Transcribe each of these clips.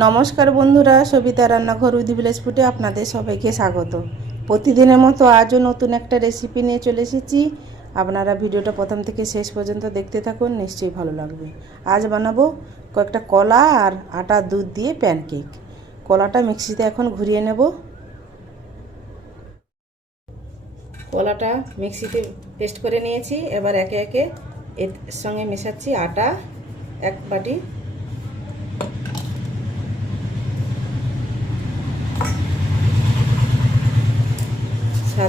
নমস্কার বন্ধুরা, সবিতা রান্নাঘর ভিলেজ ফুটে আপনাদের সবাইকে স্বাগত। প্রতিদিনের মতো আজও নতুন একটা রেসিপি নিয়ে চলে এসেছি। আপনারা ভিডিওটা প্রথম থেকে শেষ পর্যন্ত দেখতে থাকুন, নিশ্চয়ই ভালো লাগবে। আজ বানাবো কয়েকটা কলা আর আটা, দুধ দিয়ে প্যানকেক কলাটা মিক্সিতে এখন ঘুরিয়ে নেব। কলাটা মিক্সিতে পেস্ট করে নিয়েছি। এবার একে একে এর সঙ্গে মেশাচ্ছি আটা, এক বাটি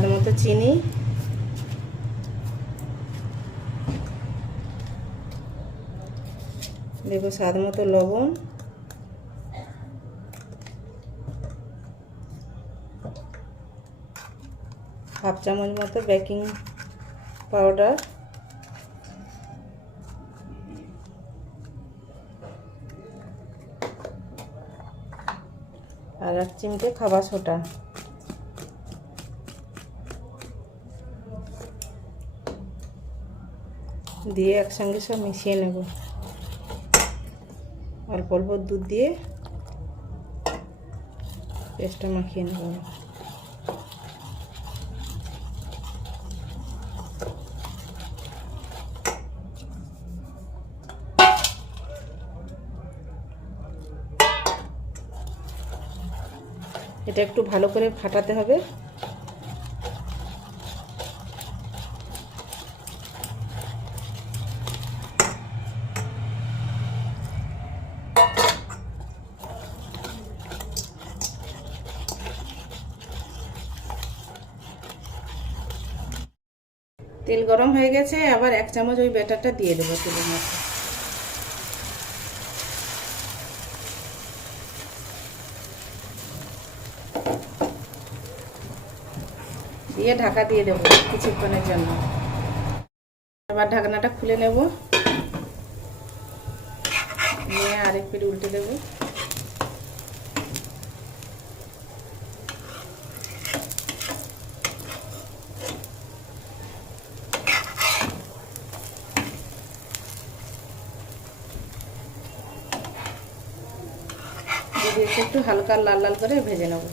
স্বাদ মতো চিনি। দেবো স্বাদ মতো লবণ। হাফ চামচ মতো বেকিং পাউডার। আর এক চিমটে খাবার সোটা দিয়ে একসঙ্গে সব মিশিয়ে নেব। অল্প অল্প দুধ দিয়ে পেস্টটা মাখিয়ে নেব। এটা একটু ভালো করে ফাটাতে হবে। তেল গরম হয়ে গেছে, আবার এক চামচ ওই ব্যাটারটা দিয়ে দেবো তেলের মধ্যে। দিয়ে ঢাকা দিয়ে দেবো কিছুক্ষণের জন্য। আবার ঢাকনাটা খুলে নেব। নিয়ে আরেক পিঠ উল্টে দেবো। একটু একটু হালকা লাল লাল করে ভেজে নেব।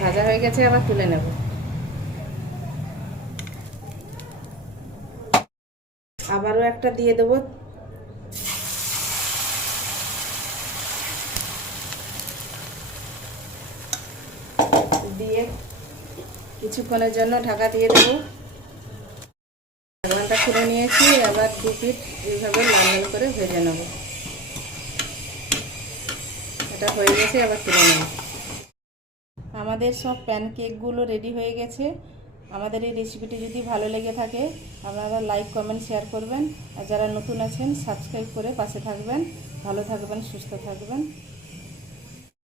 ভাজা হয়ে গেছে, আবার তুলে নেব। আবারও একটা দিয়ে দেবো। দিয়ে কিছুক্ষণের জন্য ঢাকা দিয়ে দেবো। ঢাকনাটা খুলে নিয়েছি আবার দু পিঠ এইভাবে লাল লাল করে ভেজে নেব। এটা হয়ে গেছে আবার তুলে নেব। আমাদের সব প্যানকেকগুলো রেডি হয়ে গেছে। আমাদের এই রেসিপিটি যদি ভালো লেগে থাকে, আপনারা লাইক কমেন্ট শেয়ার করবেন। আর যারা নতুন আছেন সাবস্ক্রাইব করে পাশে থাকবেন। ভালো থাকবেন, সুস্থ থাকবেন।